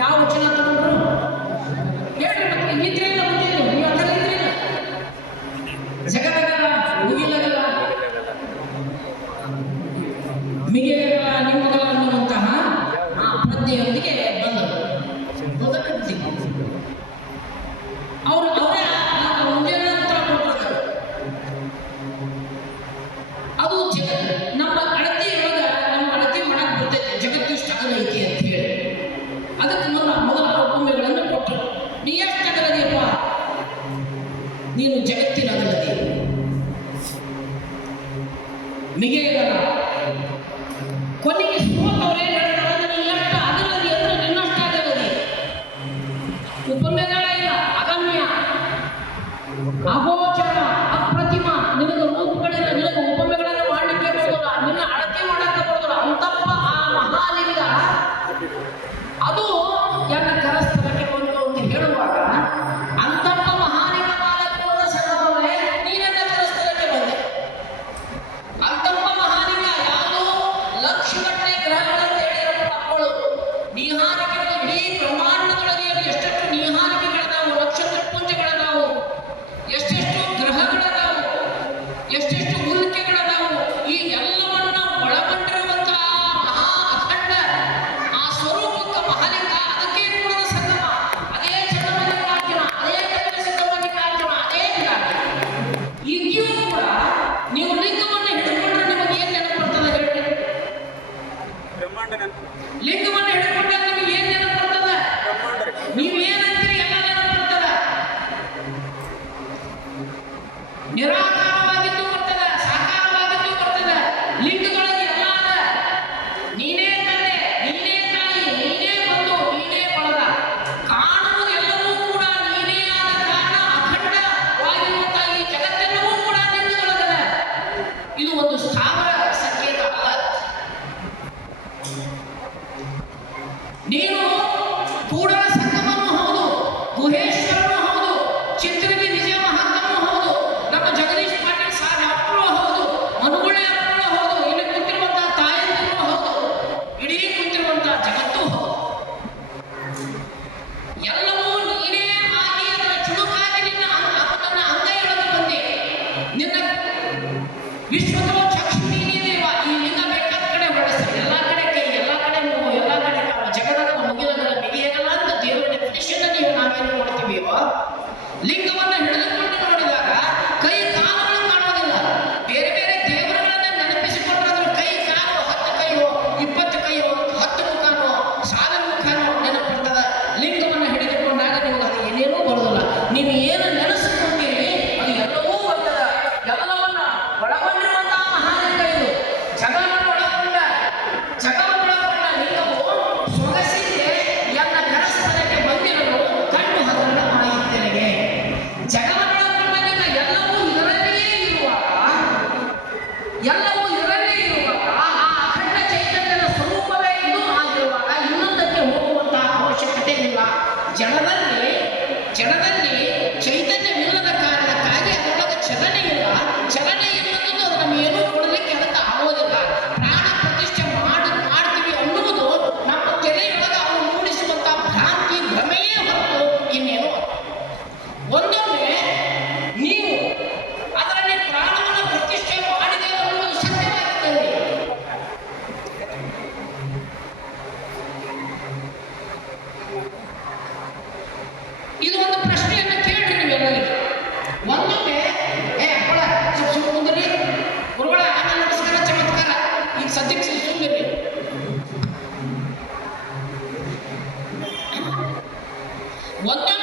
ಯಾವ ವಚನ ತಗೊಂಡ್ರು ಹೇಳ್ರಿ. ಮತ್ತೆ ಇದ್ರಿಂದ ಮುಂದಿದ್ದು ನೀವು ಅದರ ಇದ್ರಿಲ್ಲ. ಜಗದಗಲ ಮುಗಿಲಗಲ ಮಿಗಿಲಗಲ ನಿಮ್ಮಗಲ ಅನ್ನುವಂತಹ ಆ ಪ್ರಜ್ಞೆಯೊಂದಿಗೆ ಬಂದರು. ಅವರು ಅವರೇ ಮುಂಜಾನೆ ಉತ್ತರ ಕೊಟ್ಟರು. ಅದು ನಮ್ಮ ಅಳತೆಯೊಳಗ ನಮ್ಮ ಅಳತೆ ಮಾಡಕ್ ಬರ್ತೈತೆ. ಜಗತ್ತು ಇಷ್ಟು ಅಗಲ ಐತಿ ಅಂತ ಹೇಳಿ ಅದಕ್ಕೆ ಮೊದಲ ಉಪಮೆಗಳನ್ನು ಕೊಟ್ಟರು. ನೀ ಎಷ್ಟು ಅಗಲದಿಯಪ್ಪ? ನೀನು ಜಗತ್ತಿನ ಅಗಲದಿ. ಮಿಗೆಯಲ್ಲ ಕೊನೆಗೆ ಸೋತವ್ರೆ ಎಷ್ಟು ಅಗಲದಿ ಅಂದ್ರೆ ನಿನ್ನಷ್ಟು ಅಗಲದಿ. ಉಪಮೆಗಳ ಇಲ್ಲ, ಅಗಮ್ಯ, ಅಗೋಚರ, ಅಪ್ರತಿಮ. ನಿನಗೆ ರೂಪಗಳಿಲ್ಲ, ನಿನಗೆ ಉಪಮೆಗಳನ್ನು ಮಾಡಲಿಕ್ಕೆ ಬರೋದಿಲ್ಲ, ನಿನ್ನ ಅಳತೆ ಮಾಡಕ್ಕೆ ಬರೋದಿಲ್ಲ. ಅಂತಪ್ಪ ಆ ಮಹಾಲಿಂಗ ಅದು ನನ್ನ ಕರಸ್ಥಳಕ್ಕೆ ಬಂತು ಅಂತ ಹೇಳುವಾಗ ಅಂತಪ್ಪ ಮಹಾಲಿಂಗ ಮಾಲಕನ ಸಂಗಮವೇ ನೀನೆಲ್ಲ ಕರಸ್ಥಳಕ್ಕೆ ಬಂದೆ. ಅಂತಪ್ಪ ಮಹಾಲಿಂಗ ಯಾವುದು ಲಕ್ಷಗಟ್ಟಲೆ ಗ್ರಹಗಳಂತ ಹೇಳಿರೋ ಮಕ್ಕಳು ನೀಹಾರಿಕೆಗಳು ಇಡೀ ಬ್ರಹ್ಮಾಂಡದೊಳಗೆ ಎಷ್ಟೆಷ್ಟು ನೀಹಾರಿಕೆಗಳದಾವು, ನಕ್ಷತ್ರಪುಂಜಗಳದಾವು, ಎಷ್ಟೆಷ್ಟು ಗ್ರಹಗಳದಾವು, ಎಷ್ಟೆಷ್ಟು ಉಲ್ಕೆಗಳದಾವು. ಈ ಎಲ್ಲವನ್ನ ಒಳಗೊಂಡಿರುವಂತಹ ಮಹಾ ಅಖಂಡ ಆ ಸ್ವರೂಪಕ ಮಹಾಲಿಂಗ. ಅದಕ್ಕೆ ಕೂಡದ ಸಂಗಮ. ಅದೇ ಚಂದ್ರಮಲ್ಲಿಕಾರ್ಜುನ, ಅದೇ ಚಂದ್ರಮಲ್ಲಿಕಾರ್ಜುನ, ಅದೇ ಈಗಿಯೂ ಕೂಡ ನೀವು ಲಿಂಗವನ್ನು ಹಿಡಿದುಕೊಂಡ್ರೆ ನಿಮಗೆ ಏನ್ ನೆನಪು ಬರ್ತದೆ ಹೇಳಿ? ಲಿಂಗವನ್ನು ಹಿಡಿದುಕೊಂಡ್ರೆ ನಿಮಗೆ ಏನ್ ನೆನಪು ಬರ್ತದೆ? ನೀವೇನಂತೀರಿ ಎಲ್ಲ ನೆನಪು ಬರ್ತದೆ. ನಿರಾಕಾರವಾಗಿದ್ದು ಬರ್ತದೆ, ಸಾಕಾರವಾಗಿದ್ದು ಬರ್ತದೆ. ಲಿಂಗದೊಳಗೆ ಎಲ್ಲ ಅದ. ನೀನೇ ತಂದೆ, ನೀನೇ ತಾಯಿ, ನೀನೇ ಬಂಧು, ನೀನೇ ಬಳಗ. ಕಾಣುವುದೆಲ್ಲವೂ ಕೂಡ ನೀನೇ ಆದ ಕಾರಣ ಅಖಂಡವಾಗಿರುವಂತಹ ಈ ಜಗತ್ತೆಲ್ಲವೂ ಕೂಡ ಲಿಂಗದೊಳಗದ. ಇದು ಒಂದು ಸ್ಥಾವರ ಸಂಕೇತ ಅಲ್ಲ. ನೀನು ಕೂಡಲ ಸಂಗಮನೂ ಹೌದು, ಗುಹೇಶ್ವರನೂ ಹೌದು, ಚಿತ್ರಗಿ ವಿಜಯ ಮಹಾತ್ಮನೂ ಹೌದು, ನಮ್ಮ ಜಗದೀಶ್ ಪಾಟೀಲ್ ಸಾರ್ ಅಪ್ಪಳು ಹೌದು, ಮನುಗುಳೆ ಅಪ್ಪಳು ಹೌದು, ಇಲ್ಲಿ ಕುಂತಿರುವಂತಹ ತಾಯಂದಿರು ಹೌದು, ಇಡೀ ಕುಂತಿರುವಂತಹ ಜಗತ್ತು ಹೌದು. ಎಲ್ಲವೂ ನೀನೇ ಆಗಿ ಅದರ ಚುಡುಕಾಗಿ ನಿನ್ನ ಅಂಗೈಯೊಳಗೆ ಬಂದಿ. ನಿನ್ನ ವಿಶ್ವದ ಚಕ್ಷು ನೀನೇ ದೇವ. ಈ ಲಿಂಗ ಬೇಕಾದ ಕಡೆ ಹೊರಡಿಸ್ರಿ. ಎಲ್ಲ ಕಡೆ ಕೈ, ಎಲ್ಲ ಕಡೆ ಮೂಗು, ಎಲ್ಲ ಕಡೆ ಕಾಲು. ಜಗದಾಗ ಮುಗಿಲಗಲ ಮಿಗಿಯಗಲ ಅಂತ ದೇವರ ಡೆಫಿನಿಷನ್ ನೀವು ನಾವೇನು ನೋಡ್ತೀವಿಯೋ, ಲಿಂಗವನ್ನು ಹಿಡಿದುಕೊಂಡು ನೋಡಿದಾಗ ಕೈ ಕಾಲುಗಳು ಕಾಣೋದಿಲ್ಲ. ಬೇರೆ ಬೇರೆ ದೇವರುಗಳನ್ನ ನೆನಪಿಸಿಕೊಂಡ್ರೆ ಕೈ ಕಾಲು 10 ಕೈಯೋ 20 ಕೈಯೋ 10 ಮುಖನೋ 1000 ಮುಖನೋ ನೆನಪಿರ್ತದ. ಲಿಂಗವನ್ನು ಹಿಡಿದುಕೊಂಡಾಗ ನೀವು ಅದು ಏನೇನೂ ಬರೋದಿಲ್ಲ. ನೀವು ಏನು ನೆನೆಸಿಕೊಂತೀರಿ ಅದು ಎಲ್ಲವೂ ಬರ್ತದ. ಎಲ್ಲವನ್ನ ಒಳಗೊಂಡಿರುವಂತಹ ಮಹಾಲಿಂಗ ಇದು. ಜಗವನ್ನು ಒಳಗೊಂಡ ಲಿಂಗವು ಸೊಗಸಿದೆ ಎನ್ನ ಕರಸ್ಥಳಕ್ಕೆ ಬಂದಿರಲು ಕಣ್ಣು ಹಗರಣ ಮಾಹಿತಿಯರಿಗೆ. ಜಗವನ್ನೊಳಗೊಂಡ ಲಿಂಗ ಎಲ್ಲವೂ ಇದರಲ್ಲಿಯೇ ಇರುವಾಗ ಆ ಅಖಂಡ ಚೈತನ್ಯದ ಸ್ವರೂಪವೇ ಇದು ಆಗಿರುವಾಗ ಇನ್ನೊಂದಕ್ಕೆ ಹೋಗುವಂತಹ ಅವಶ್ಯಕತೆ ಇಲ್ಲ. ಜಡದಲ್ಲಿ ಚೈತನ್ಯವಿಲ್ಲದ ಕಾರಣಕ್ಕಾಗಿ ಅದರೊಳಗೆ ಚಲನೆ ಇಲ್ಲ. ಚಲನೆ ಇಲ್ಲದನ್ನು ಅದು ನಮಗೇನೂ ಕೊಡಲಿಕ್ಕೆ ಅದಕ್ಕೆ ಆಗೋದಿಲ್ಲ. ಪ್ರಾಣ ಪ್ರತಿಷ್ಠೆ ಮಾಡ್ತೀವಿ ಅನ್ನುವುದು ನಮ್ಮ ತೆರೆಯೊಳಗೆ ಅವರು ಮೂಡಿಸುವಂತಹ ಭ್ರಾಂತಿ, ಭ್ರಮೆಯೇ ಹೊರತು ಇನ್ನೇನು. ಒಂದೊಮ್ಮೆ ನೀವು ಅದರಲ್ಲಿ ಪ್ರಾಣವನ್ನು ಪ್ರತಿಷ್ಠೆ ಮಾಡಿದೆ ಅನ್ನುವುದು ಸತ್ಯವಾಗಿದ್ದಲ್ಲಿ ಇದು ಒಂದು ಪ್ರಶ್ನೆಯನ್ನು ಕೇಳ್ರಿ ನೀವೆಲ್ಲರಿಗೆ. ಒಂದೊಮ್ಮೆ ಅಪ್ಪಳ ಮುಂದ್ರಿ ಗುರುಗಳ ಆಮೇಲೆ ನಮಸ್ಕಾರ ಚಮತ್ಕಾರ. ಈಗ ಸದ್ಯಕ್ಕೆ ಸುಮ್ಮಿರ್ರಿ. ಒಂದೊಮ್ಮೆ